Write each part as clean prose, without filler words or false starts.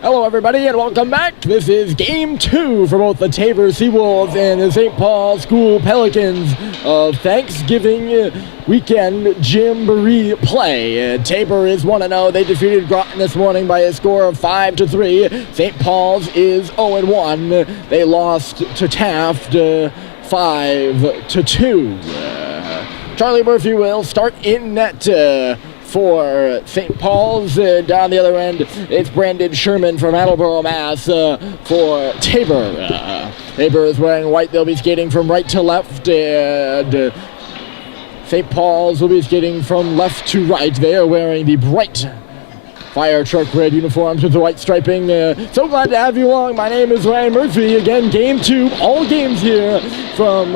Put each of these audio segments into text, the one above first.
Hello everybody and welcome back. This is Game 2 for both the Tabor Seawolves and the St. Paul School Pelicans of Thanksgiving weekend Jamboree play. Tabor is 1-0. They defeated Groton this morning by a score of 5-3. St. Paul's is 0-1. They lost to Taft 5-2. Charlie Murphy will start in net for St. Paul's. Down the other end, it's Brandon Sherman from Attleboro, Mass. For Tabor. Tabor is wearing white. They'll be skating from right to left, and St. Paul's will be skating from left to right. They are wearing the bright fire truck red uniforms with the white striping. So glad to have you along. My name is Ryan Murphy. Again, Game 2, all games here from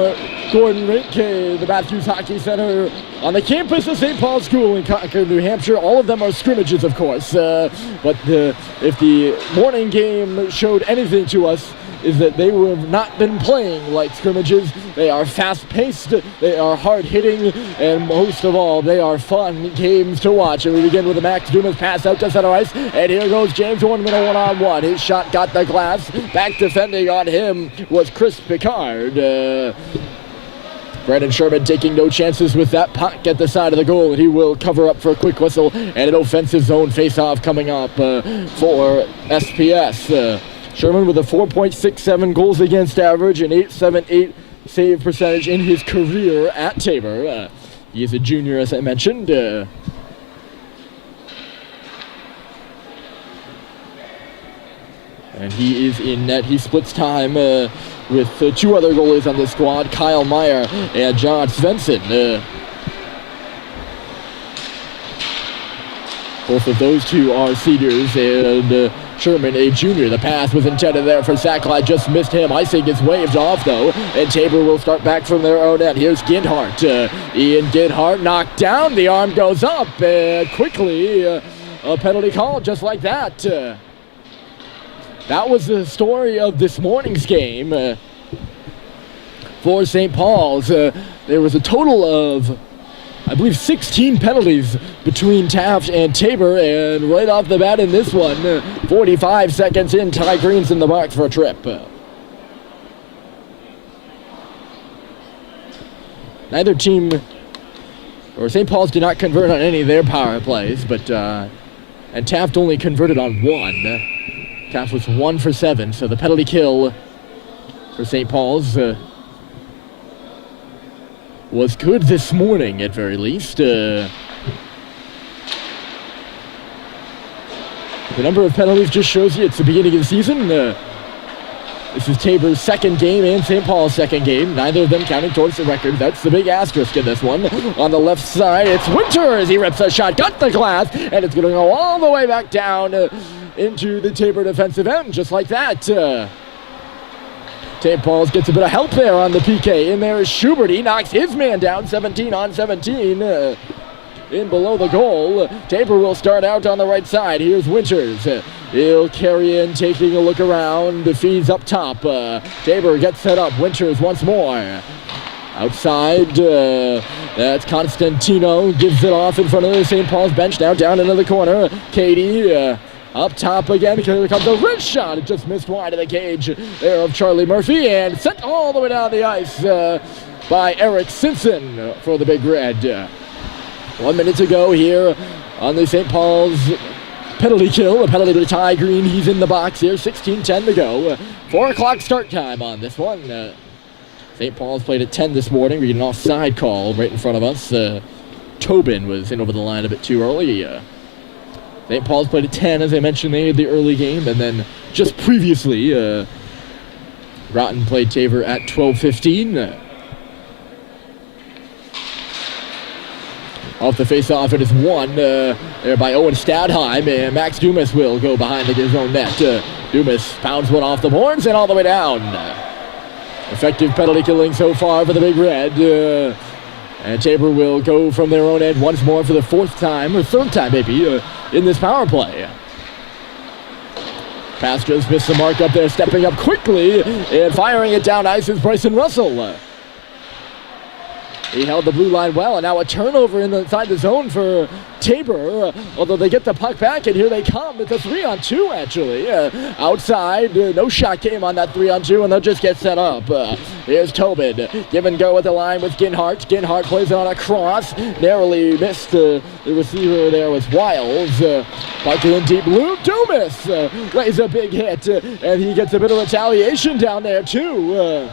Gordon Rink, the Matthews Hockey Center on the campus of St. Paul School in Concord, New Hampshire. All of them are scrimmages, of course, but if the morning game showed anything to us, is that they have not been playing like scrimmages. They are fast-paced, they are hard-hitting, and most of all, they are fun games to watch. And we begin with a Max Dumas pass out to center ice, and here goes James Ornament, a one-on-one. His shot got the glass. Back defending on him was Chris Picard. Brandon Sherman taking no chances with that puck at the side of the goal, and he will cover up for a quick whistle, and an offensive zone face-off coming up for SPS. Sherman with a 4.67 goals against average and 8.78 save percentage in his career at Tabor. He is a junior, as I mentioned. And he is in net. He splits time with two other goalies on the squad, Kyle Meyer and John Svensson. Both of those two are seniors, and Sherman, a junior. The pass was intended there for Acad, just missed him. Icing is waved off, though, and Tabor will start back from their own end. Here's Gidhart. Ian Gidhart knocked down. The arm goes up, and quickly a penalty call just like that. That was the story of this morning's game for St. Paul's. There was a total of, I believe, 16 penalties between Taft and Tabor, and right off the bat in this one, 45 seconds in, Ty Green's in the box for a trip. Neither team, or St. Paul's, did not convert on any of their power plays, but and Taft only converted on one. Taft was 1 for 7, so the penalty kill for St. Paul's was good this morning, at very least. The number of penalties just shows you it's the beginning of the season. This is Tabor's second game and St. Paul's second game. Neither of them counting towards the record. That's the big asterisk in this one. On the left side, it's Winters. He rips a shot, got the glass, and it's going to go all the way back down into the Tabor defensive end, just like that. St. Paul's gets a bit of help there on the PK. In there is Schubert. He knocks his man down, 17 on 17. In below the goal. Tabor will start out on the right side. Here's Winters. He'll carry in, taking a look around. Feeds up top. Tabor gets set up. Winters once more. Outside, that's Constantino. Gives it off in front of the St. Paul's bench. Now down into the corner. Katie. Up top again, here comes a wrist shot. It just missed wide of the cage there of Charlie Murphy, and sent all the way down the ice by Eric Simpson for the Big Red. 1 minute to go here on the St. Paul's penalty kill. A penalty to Ty Green. He's in the box here. 16:10 to go. 4 o'clock start time on this one. St. Paul's played at 10 this morning. We get an offside call right in front of us. Tobin was in over the line a bit too early. St. Paul's played at 10, as I mentioned. They had the early game, and then just previously, Groton played Tabor at 12:15. Off the face-off, it is won there by Owen Stadheim, and Max Dumas will go behind his own net. Dumas pounds one off the boards and all the way down. Effective penalty killing so far for the Big Red. And Tabor will go from their own end once more for the fourth time, or third time maybe, in this power play. Pass just missed the mark up there, stepping up quickly and firing it down ice is Bryson Russell. He held the blue line well, and now a turnover inside the zone for Tabor, although they get the puck back, and here they come. It's a 3-on-2, actually. Outside, no shot came on that 3-on-2, and they'll just get set up. Here's Tobin. Give and go with the line with Ginhart. Ginhart plays it on a cross. Narrowly missed the receiver there was Wiles. Puck in deep. Luke Dumas lays a big hit, and he gets a bit of retaliation down there, too.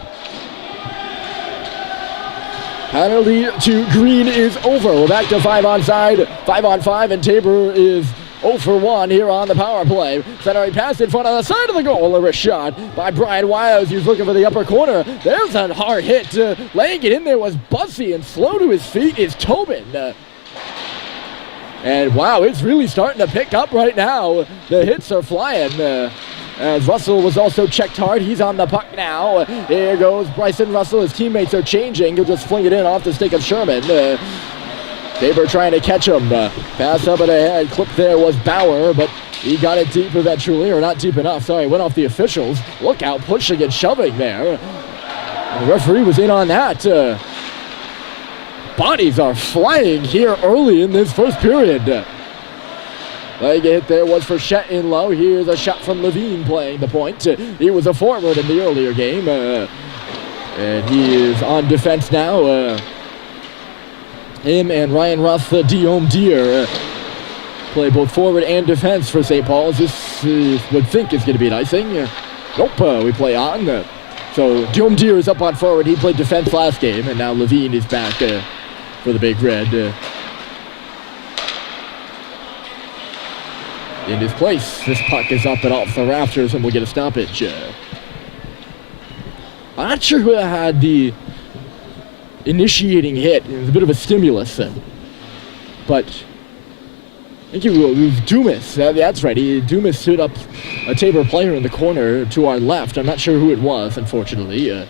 Penalty to Green is over. We're back to 5-on-side, 5-on-5, and Tabor is 0 for 1 here on the power play. Centering pass in front of the side of the goal. A wrist shot by Brian Wiles. He's looking for the upper corner. There's a hard hit. Laying it in there was Bussy, and slow to his feet is Tobin. And wow, it's really starting to pick up right now. The hits are flying. As Russell was also checked hard. He's on the puck now. Here goes Bryson Russell. His teammates are changing. He'll just fling it in off the stick of Sherman. Tabor trying to catch him. Pass up and ahead. Clip there was Bauer, but he got it deep eventually, or not deep enough. Sorry, went off the officials. Look out, pushing and shoving there. And the referee was in on that. Bodies are flying here early in this first period. Leg hit there was for Shet in low. Here's a shot from Levine playing the point. He was a forward in the earlier game. And he is on defense now. Him and Ryan Roth, Diome Deer, play both forward and defense for St. Paul's. This would think is going to be an icing. Nope, we play on. So Diome Deer is up on forward. He played defense last game, and now Levine is back for the Big Red. In his place, this puck is up and off the rafters, and we'll get a stoppage. I'm not sure who had the initiating hit. It was a bit of a stimulus, but I think it was Dumas. That's right. Dumas stood up a Tabor player in the corner to our left. I'm not sure who it was, unfortunately. And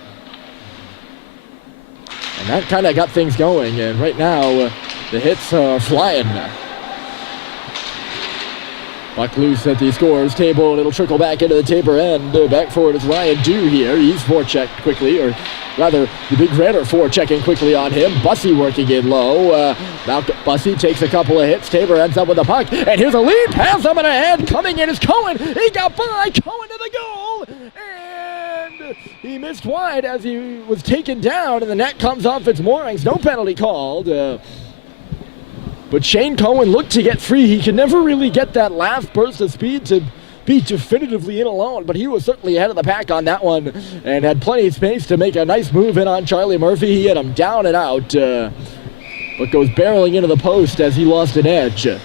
that kind of got things going. And right now, the hits are flying. Puck loose at the scores table, and it'll trickle back into the Tabor end. Back forward is Ryan Dew here. He's forechecked quickly, or rather, the Big Red are forechecking quickly on him. Bussy working in low. Now Bussy takes a couple of hits. Tabor ends up with the puck, and here's a lead pass up and ahead. Coming in is Cohen. He got by. Cohen to the goal, and he missed wide as he was taken down, and the net comes off its moorings. No penalty called. But Shane Cohen looked to get free. He could never really get that last burst of speed to be definitively in alone, but he was certainly ahead of the pack on that one and had plenty of space to make a nice move in on Charlie Murphy. He hit him down and out, but goes barreling into the post as he lost an edge. I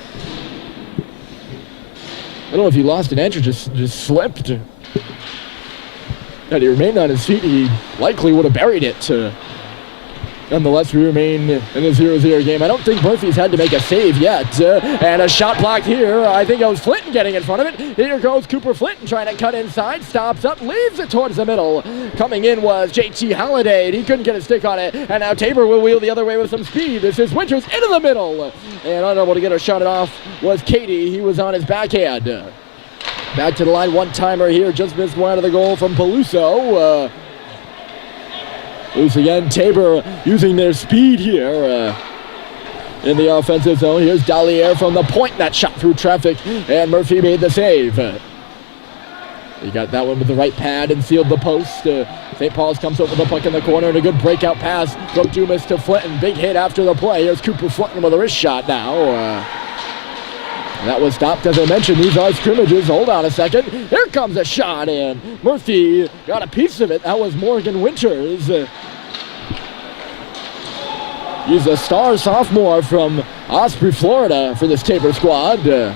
don't know if he lost an edge or just slipped. Had he remained on his feet, he likely would have buried it. Nonetheless, we remain in a 0-0 game. I don't think Murphy's had to make a save yet. And a shot blocked here. I think it was Flinton getting in front of it. Here goes Cooper Flinton trying to cut inside. Stops up, leaves it towards the middle. Coming in was JT Halliday, and he couldn't get a stick on it. And now Tabor will wheel the other way with some speed. This is Winters into the middle. And unable to get a shot it off was Katie. He was on his backhand. Back to the line, one-timer here. Just missed wide of the goal from Peluso. Loose again, Tabor using their speed here in the offensive zone. Here's Dallier from the point. That shot through traffic, and Murphy made the save. He got that one with the right pad and sealed the post. St. Paul's comes over the puck in the corner, and a good breakout pass from Dumas to Flinton. Big hit after the play. Here's Cooper Flinton with a wrist shot now. That was stopped, as I mentioned. These are scrimmages. Hold on a second. Here comes a shot, and Murphy got a piece of it. That was Morgan Winters. He's a star sophomore from Osprey, Florida for this Tabor squad. Oh,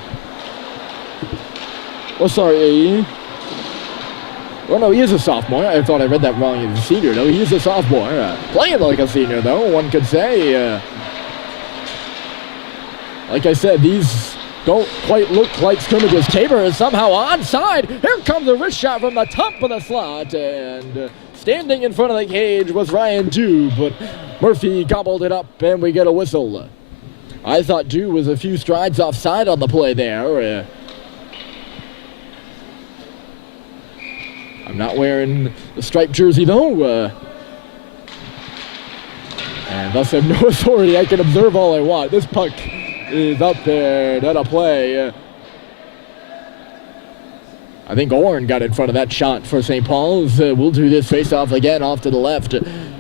no, he is a sophomore. I thought I read that wrong. He's a senior. No, he is a sophomore. Playing like a senior, though, one could say. Like I said, these don't quite look like scrimmages. Tabor is somehow onside. Here comes a wrist shot from the top of the slot, and standing in front of the cage was Ryan Dew, but Murphy gobbled it up, and we get a whistle. I thought Dew was a few strides offside on the play there. I'm not wearing the striped jersey, though. and thus have no authority. I can observe all I want. This puck is up there, not a play. I think Orn got in front of that shot for St. Paul's. We'll do this face-off again off to the left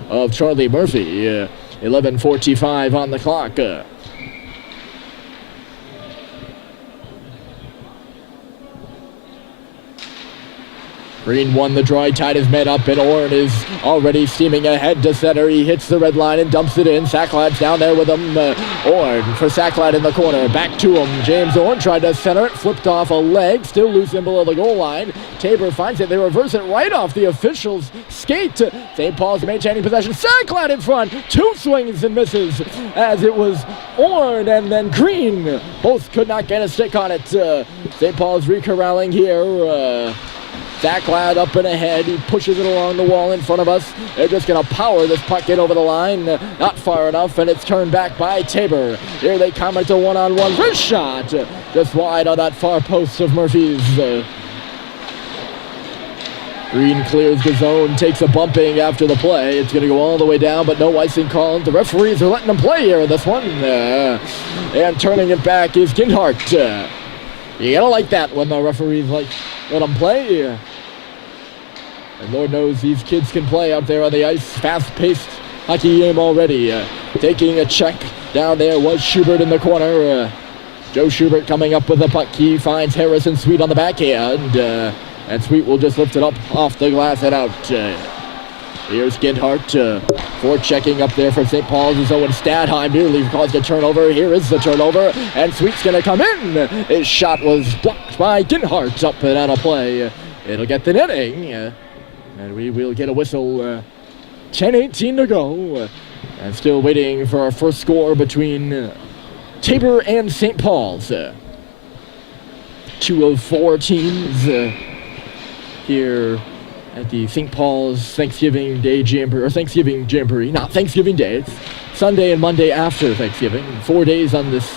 of Charlie Murphy. 11:45 on the clock. Green won the draw, he tied his men up, and Orn is already steaming ahead to center. He hits the red line and dumps it in. Sacklad's down there with him. Orn for Sacklad in the corner. Back to him. James Orn tried to center it, flipped off a leg, still loose in below the goal line. Tabor finds it. They reverse it right off the official's skate. St. Paul's maintaining possession. Sacklad in front. 2 swings and misses as it was Orn and then Green. Both could not get a stick on it. St. Paul's recorralling here. Sacklad up and ahead. He pushes it along the wall in front of us. They're just going to power this puck in over the line. Not far enough, and it's turned back by Tabor. Here they come into one-on-one. Wrist shot. Just wide on that far post of Murphy's. Green clears the zone, takes a bumping after the play. It's going to go all the way down, but no icing called. The referees are letting them play here in this one. And turning it back is Ginhart. You got to like that when the referees let them play. And Lord knows these kids can play out there on the ice. Fast-paced hockey game already. Taking a check down there was Schubert in the corner. Joe Schubert coming up with the puck. He finds Harrison Sweet on the backhand. And Sweet will just lift it up off the glass and out. Here's Ginhart forechecking up there for St. Paul's as Owen Stadheim nearly caused a turnover. Here is the turnover, and Sweet's going to come in. His shot was blocked by Ginhart up and out of play. It'll get the netting, and we will get a whistle. 10:18 to go, and still waiting for our first score between Tabor and St. Paul's. 2 of 4 teams here at the St. Paul's Thanksgiving Day Jamboree, or Thanksgiving Jamboree, not Thanksgiving Day. It's Sunday and Monday after Thanksgiving. 4 games on this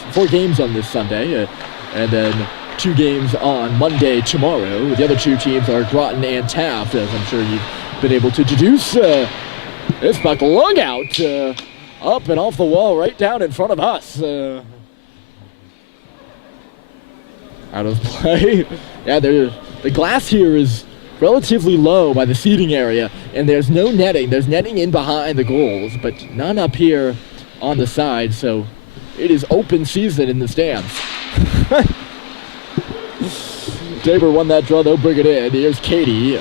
Sunday, and then 2 games on Monday tomorrow. The other 2 teams are Groton and Taft, as I'm sure you've been able to deduce. This puck lung out, up and off the wall, right down in front of us. Out of play. Yeah, the glass here is relatively low by the seating area, and there's no netting. There's netting in behind the goals, but none up here on the side, so it is open season in the stands. Tabor won that draw, they'll bring it in. Here's Katie.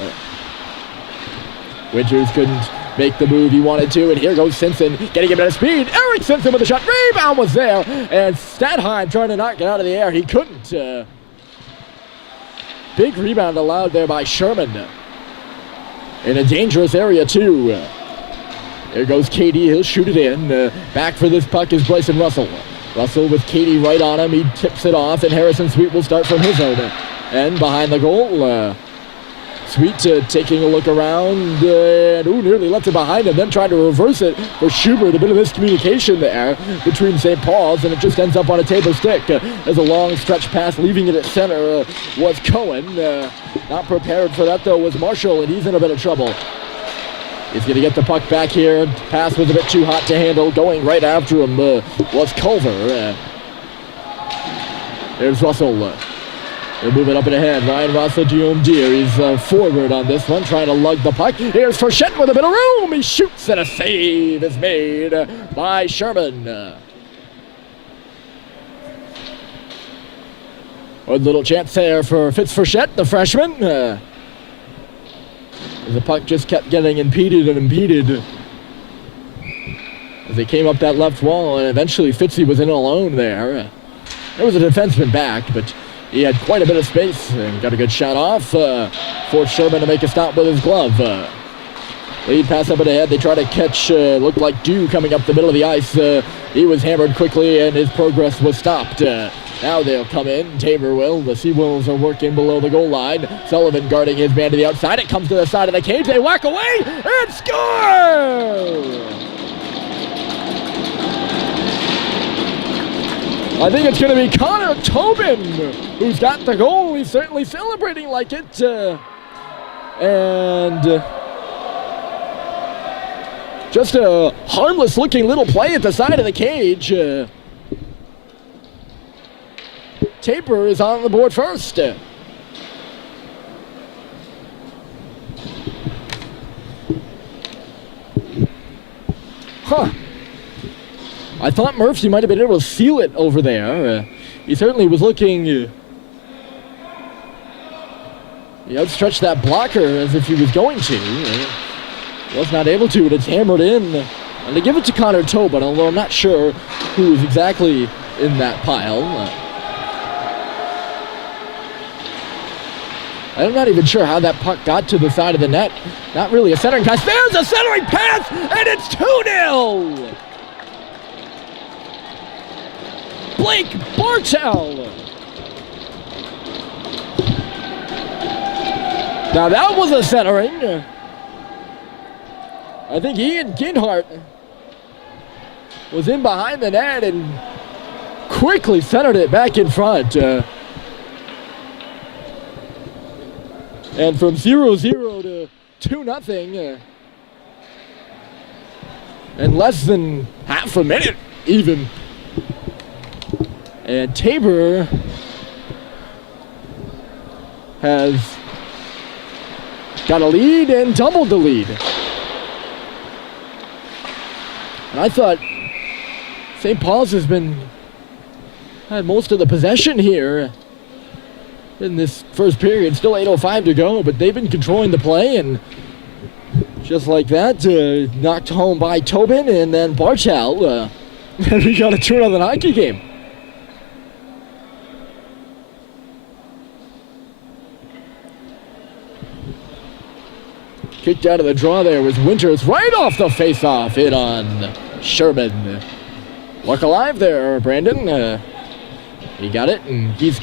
Winters couldn't make the move he wanted to, and here goes Simpson, getting him at speed. Eric Simpson with a shot. Rebound was there, and Stadheim trying to knock it out of the air. He couldn't. Big rebound allowed there by Sherman. In a dangerous area, too. There goes Katie. He'll shoot it in. Back for this puck is Bryson Russell. Russell with Katie right on him. He tips it off, and Harrison Sweet will start from his own end behind the goal. Sweet taking a look around, and nearly left it behind him, then trying to reverse it for Schubert. A bit of miscommunication there between St. Paul's, and it just ends up on a Tabor stick. As a long stretch pass, leaving it at center was Cohen. Not prepared for that, though, was Marshall, and he's in a bit of trouble. He's going to get the puck back here. Pass was a bit too hot to handle. Going right after him was Culver. There's Russell. They're moving up and ahead. Ryan Russell, Guillaume Deere. He's forward on this one, trying to lug the puck. Here's Frechette with a bit of room. He shoots, and a save is made by Sherman. A little chance there for Fitz Frechette, the freshman. The puck just kept getting impeded as they came up that left wall, and eventually Fitzy was in alone there. There was a defenseman back, but he had quite a bit of space and got a good shot off. Forced Sherman to make a stop with his glove. Lead pass up and ahead. They try to catch, looked like Dew coming up the middle of the ice. He was hammered quickly and his progress was stopped. Now they'll come in. Tabor will. The Seawolves are working below the goal line. Sullivan guarding his man to the outside. It comes to the side of the cage. They whack away and score! I think it's going to be Connor Tobin who's got the goal. He's certainly celebrating like it. And Just a harmless-looking little play at the side of the cage. Tabor is on the board first. Huh. I thought Murphy might have been able to seal it over there. He certainly was looking... he outstretched that blocker as if he was going to. Was not able to, but it's hammered in. And they give it to Connor Tobin, although I'm not sure who is exactly in that pile. I'm not even sure how that puck got to the side of the net. Not really a centering pass. There's a centering pass, and it's 2-0! Blake Bartel. Now that was a centering. I think Ian Ginhart was in behind the net and quickly centered it back in front. And from 0-0 to 2-0 in less than half a minute even. And Tabor has got a lead and doubled the lead. And I thought St. Paul's has had most of the possession here in this first period. Still 8:05 to go, but they've been controlling the play, and just like that, knocked home by Tobin and then Bartel. And we got a 2-0 hockey game. Kicked out of the draw there was Winters right off the face-off. Hit on Sherman. Look alive there, Brandon. He got it, and he's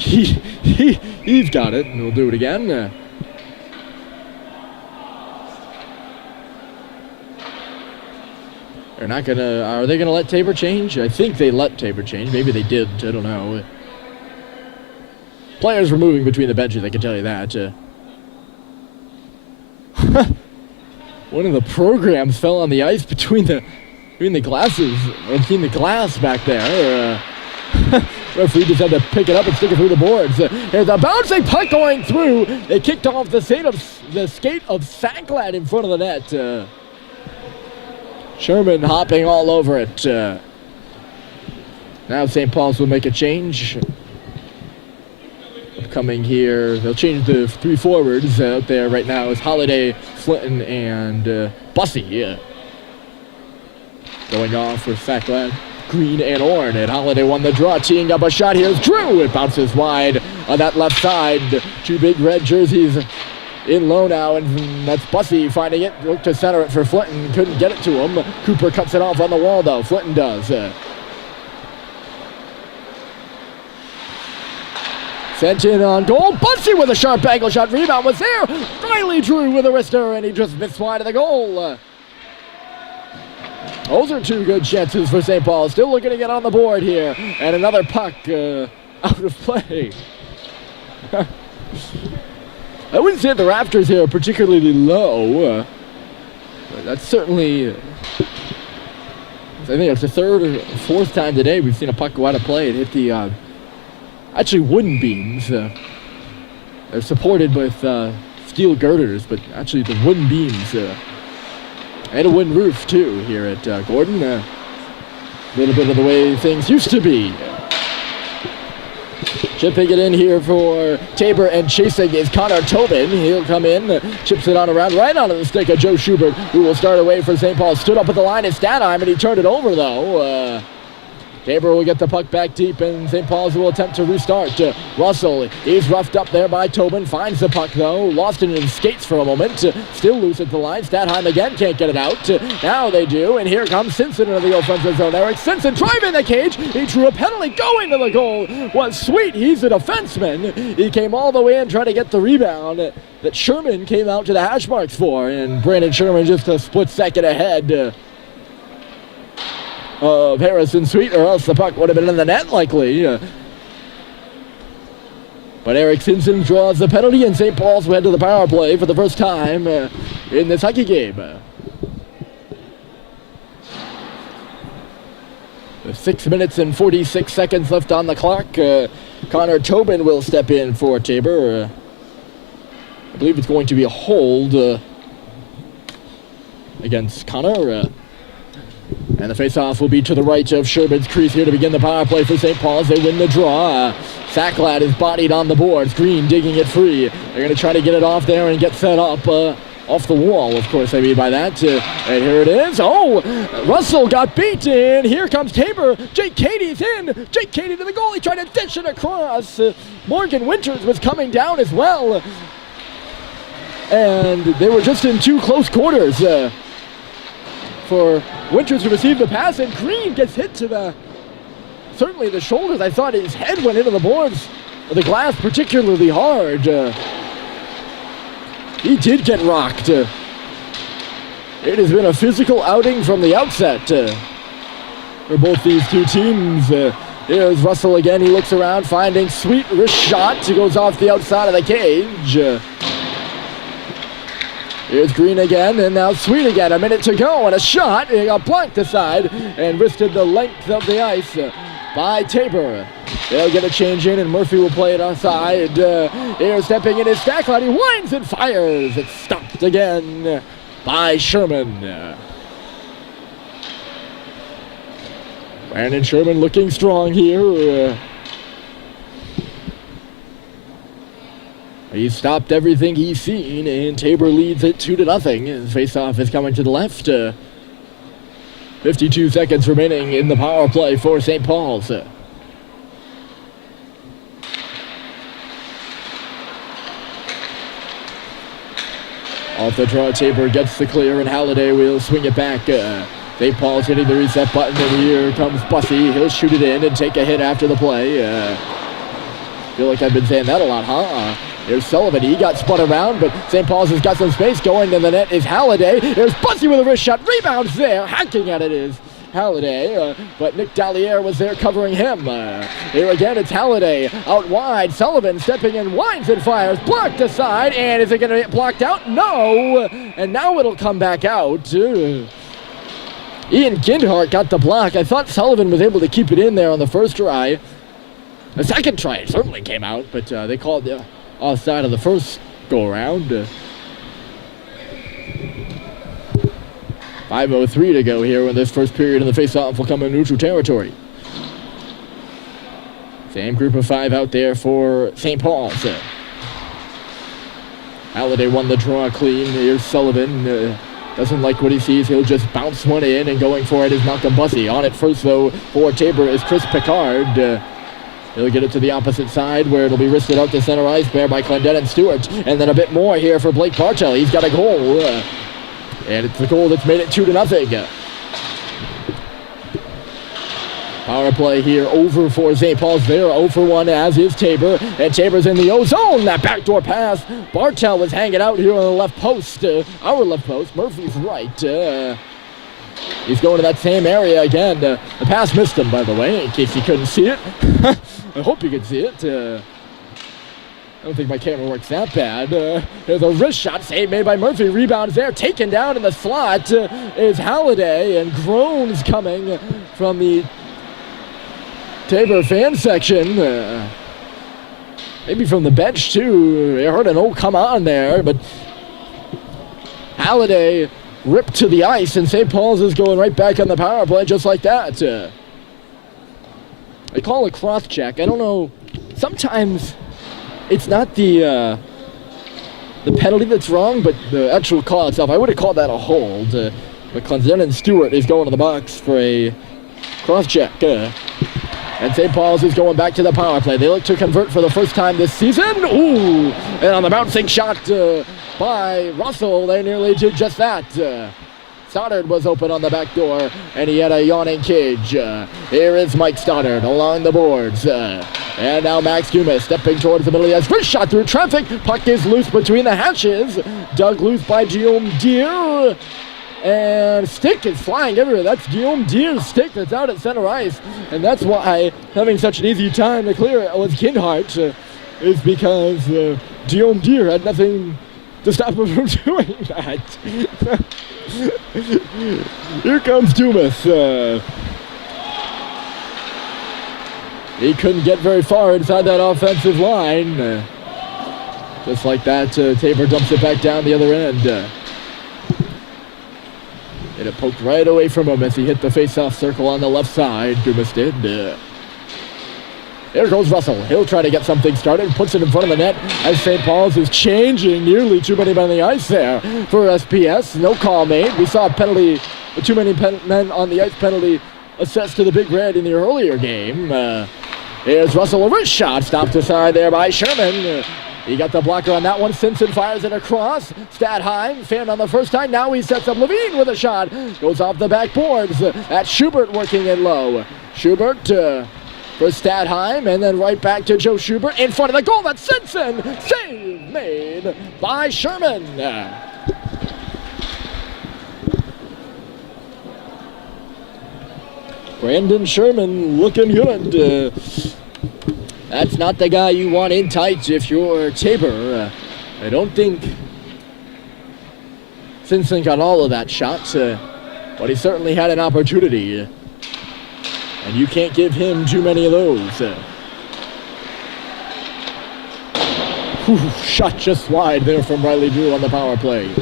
got it, and we'll do it again. They're not gonna. Are they gonna let Tabor change? I think they let Tabor change. Maybe they did. I don't know. Players were moving between the benches. I can tell you that. One of the programs fell on the ice between the glasses, or between the glass back there. Referee just had to pick it up and stick it through the boards. There's a bouncing puck going through. They kicked off the skate of Sacklad in front of the net. Sherman hopping all over it. Now St. Paul's will make a change. Coming here, they'll change the three forwards out there right now. It's Holiday, Flinton, and Bussy. Yeah. Going off for Sacklad. Green and Orn, and Holiday won the draw, teeing up a shot. Here's Drew. It bounces wide on that left side. Two big red jerseys in low now, and that's Bussy finding it. Looked to center it for Flinton, couldn't get it to him. Cooper cuts it off on the wall, though. Flinton does. Sent in on goal. Bussy with a sharp angle shot. Rebound was there. Riley Drew with a wrister, and he just missed wide of the goal. Those are two good chances for St. Paul. Still looking to get on the board here. And another puck out of play. I wouldn't say the rafters here are particularly low. But that's certainly... I think it's the third or fourth time today we've seen a puck go out of play and hit the... actually wooden beams. They're supported with steel girders, but actually the wooden beams... and a wooden roof, too, here at Gordon. A little bit of the way things used to be. Chipping it in here for Tabor and chasing is Connor Tobin. He'll come in, chips it on around right onto the stick of Joe Schubert, who will start away for St. Paul. Stood up at the line at Stanheim, and he turned it over, though. Tabor will get the puck back deep, and St. Paul's will attempt to restart. Russell, he's roughed up there by Tobin, finds the puck though, lost it in his skates for a moment, still loose at the line. Statheim again can't get it out. Now they do, and here comes Simpson into the offensive zone. Eric Simpson driving the cage, he drew a penalty going to the goal. Was sweet, he's a defenseman. He came all the way in trying to get the rebound that Sherman came out to the hash marks for, and Brandon Sherman just a split second ahead of Harrison Sweet, or else the puck would have been in the net likely. But Eric Simpson draws the penalty, and St. Paul's will head to the power play for the first time in this hockey game. 6 minutes and 46 seconds left on the clock. Connor Tobin will step in for Tabor. I believe it's going to be a hold against Connor. And the face-off will be to the right of Sherman's crease here to begin the power play for St. Paul's. They win the draw. Sacklad is bodied on the boards. Green digging it free. They're going to try to get it off there and get set up off the wall, of course, I mean by that. And here it is. Oh, Russell got beaten. Here comes Tabor. Jake Cady's in. Jake Cady to the goal. He tried to dish it across. Morgan Winters was coming down as well. And they were just in two close quarters for Winters to receive the pass, and Green gets hit to certainly the shoulders. I thought his head went into the boards, the glass particularly hard. He did get rocked. It has been a physical outing from the outset for both these two teams. Here's Russell again. He looks around, finding Sweet wrist shot. He goes off the outside of the cage. Here's Green again, and now Sweet again. A minute to go, and a shot. He got blocked aside and wristed the length of the ice by Tabor. They'll get a change in, and Murphy will play it outside. Here stepping in is Sacklad. He winds and fires. It's stopped again by Sherman. Brandon Sherman looking strong here. He stopped everything he's seen, and Tabor leads it 2-0. His face-off is coming to the left. 52 seconds remaining in the power play for St. Paul's. Off the draw, Tabor gets the clear, and Halliday will swing it back. St. Paul's hitting the reset button, and here comes Bussey. He'll shoot it in and take a hit after the play. Feel like I've been saying that a lot, huh? Here's Sullivan. He got spun around, but St. Paul's has got some space. Going to the net is Halliday. There's Bussey with a wrist shot. Rebounds there. Hacking at it is Halliday, but Nick Dalliere was there covering him. Here again, it's Halliday out wide. Sullivan stepping in, winds and fires. Blocked aside, and is it going to get blocked out? No! And now it'll come back out. Ian Gindhart got the block. I thought Sullivan was able to keep it in there on the first try. The second try it certainly came out, but they called the offside of the first go-around. 5:03 to go here when this first period in the face-off will come in neutral territory. Same group of five out there for St. Paul's. Halliday won the draw clean. Here's Sullivan. Doesn't like what he sees. He'll just bounce one in, and going for it is Malcolm Bussey. On it first, though, for Tabor is Chris Picard. He'll get it to the opposite side where it'll be wristed out to center ice there by Clendenin Stewart. And then a bit more here for Blake Bartel. He's got a goal. And it's the goal that's made it 2-0. Power play here over for St. Paul's. They're 0 for 1, as is Tabor. And Tabor's in the O-zone. That backdoor pass. Bartel was hanging out here on the left post. Our left post. Murphy's right. He's going to that same area again. The pass missed him, by the way, in case you couldn't see it. I hope you could see it. I don't think my camera works that bad. There's a wrist shot save made by Murphy. Rebounds there. Taken down in the slot is Halliday, and groans coming from the Tabor fan section. Maybe from the bench, too. I heard an "oh, come on" there, but Halliday ripped to the ice, and St. Paul's is going right back on the power play just like that. They call it cross-check. I don't know. Sometimes it's not the penalty that's wrong, but the actual call itself. I would have called that a hold. But Clendenin Stewart is going to the box for a cross-check. And St. Paul's is going back to the power play. They look to convert for the first time this season. Ooh! And on the bouncing shot by Russell, they nearly did just that. Stoddard was open on the back door, and he had a yawning cage. Here is Mike Stoddard along the boards. And now Max Dumas stepping towards the middle of the ice. First shot through traffic. Puck is loose between the hatches. Dug loose by Guillaume Deere. And stick is flying everywhere. That's Guillaume Deere's stick that's out at center ice. And that's why having such an easy time to clear it was Kinhart, is because Guillaume Deere had nothing to stop him from doing that. Here comes Dumas. He couldn't get very far inside that offensive line. Just like that, Tabor dumps it back down the other end. And it poked right away from him as he hit the face-off circle on the left side. Dumas did. Here goes Russell. He'll try to get something started. Puts it in front of the net as St. Paul's is changing. Nearly too many men on the ice there for SPS. No call made. We saw a penalty, too many men on the ice penalty assessed to the Big Red in the earlier game. Here's Russell, a wrist shot. Stopped aside there by Sherman. He got the blocker on that one. Simpson fires it across. Stadheim, fan on the first time. Now he sets up Levine with a shot. Goes off the backboards. That's Schubert working in low. Schubert for Stadheim, and then right back to Joe Schubert in front of the goal. That's Simpson. Save made by Sherman. Brandon Sherman looking good. That's not the guy you want in tight if you're Tabor. I don't think Simpson got all of that shot, but he certainly had an opportunity. And you can't give him too many of those. Shot just wide there from Riley Drew on the power play.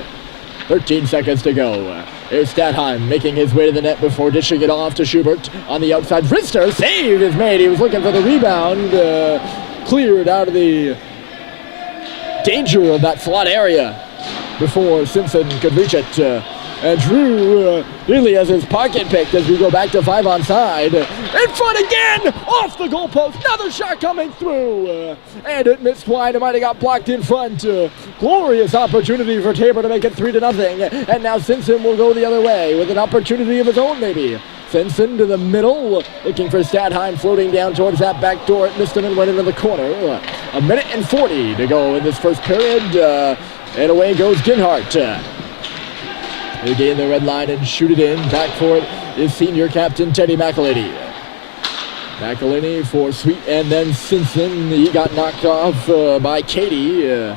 13 seconds to go. Here's Stadheim making his way to the net before dishing it off to Schubert on the outside. Vrister, save is made. He was looking for the rebound. Cleared out of the danger of that slot area before Simpson could reach it. And Drew really has his pocket picked as we go back to 5 on side. In front again! Off the goalpost! Another shot coming through! And it missed wide. It might have got blocked in front. Glorious opportunity for Tabor to make it 3-0. And now Simpson will go the other way with an opportunity of his own, maybe. Simpson to the middle, looking for Stadheim, floating down towards that back door. It missed him and went into the corner. 1:40 to go in this first period. And away goes Ginhart. They gain the red line and shoot it in. Back for it is senior captain Teddy McElhinney. McElhinney for Sweet and then Simpson. He got knocked off by Katie.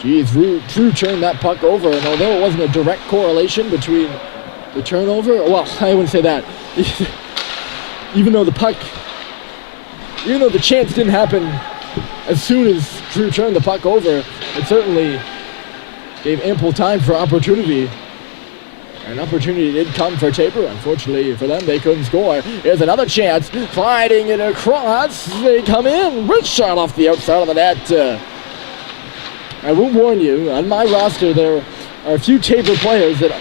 Drew turned that puck over, and although it wasn't a direct correlation between the turnover, well, I wouldn't say that. Even though the chance didn't happen as soon as Drew turned the puck over, it certainly gave ample time for opportunity. An opportunity did come for Tabor. Unfortunately for them, they couldn't score. Here's another chance. Sliding it across. They come in. Rich shot off the outside of the net. I will warn you, on my roster, there are a few Tabor players that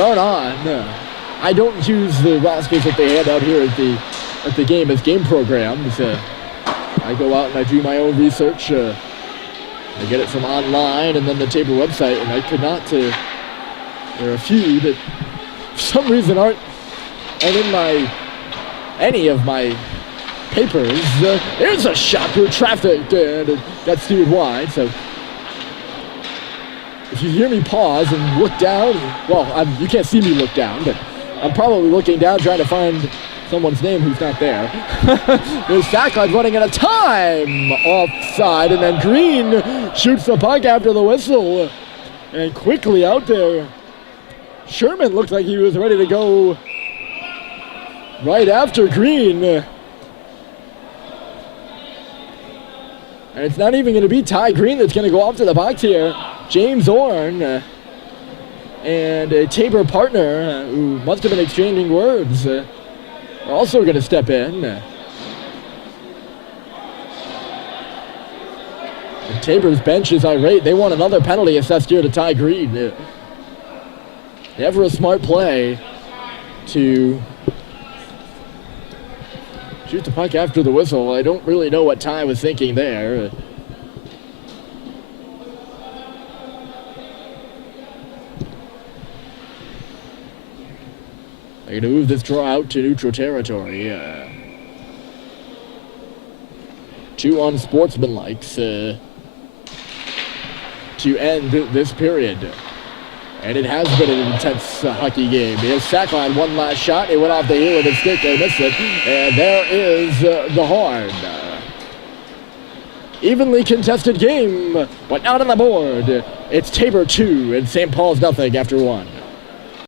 aren't on. I don't use the rosters that they hand out here at the game as game programs. I go out and I do my own research. I get it from online and then the Tabor website, and I could not. There are a few that, for some reason, aren't in any of my papers. Here's a shot through traffic, and it got steered wide. So, if you hear me pause and look down, well, you can't see me look down, but I'm probably looking down trying to find someone's name who's not there. There's Acad running at a time offside, and then Green shoots the puck after the whistle. And quickly out there, Sherman looked like he was ready to go right after Green. And it's not even going to be Ty Green that's going to go off to the box here. James Orn and a Tabor partner who must have been exchanging words are also going to step in. And Tabor's bench is irate. They want another penalty assessed here to Ty Green. Never a smart play to shoot the puck after the whistle. I don't really know what Ty was thinking there. They're going to move this draw out to neutral territory. Too unsportsmanlike to end this period. And it has been an intense hockey game. Here's Sackline, one last shot. It went off the heel of his stick. They missed it. And there is the horn. Evenly contested game, but not on the board. It's Tabor 2 and St. Paul's nothing after 1.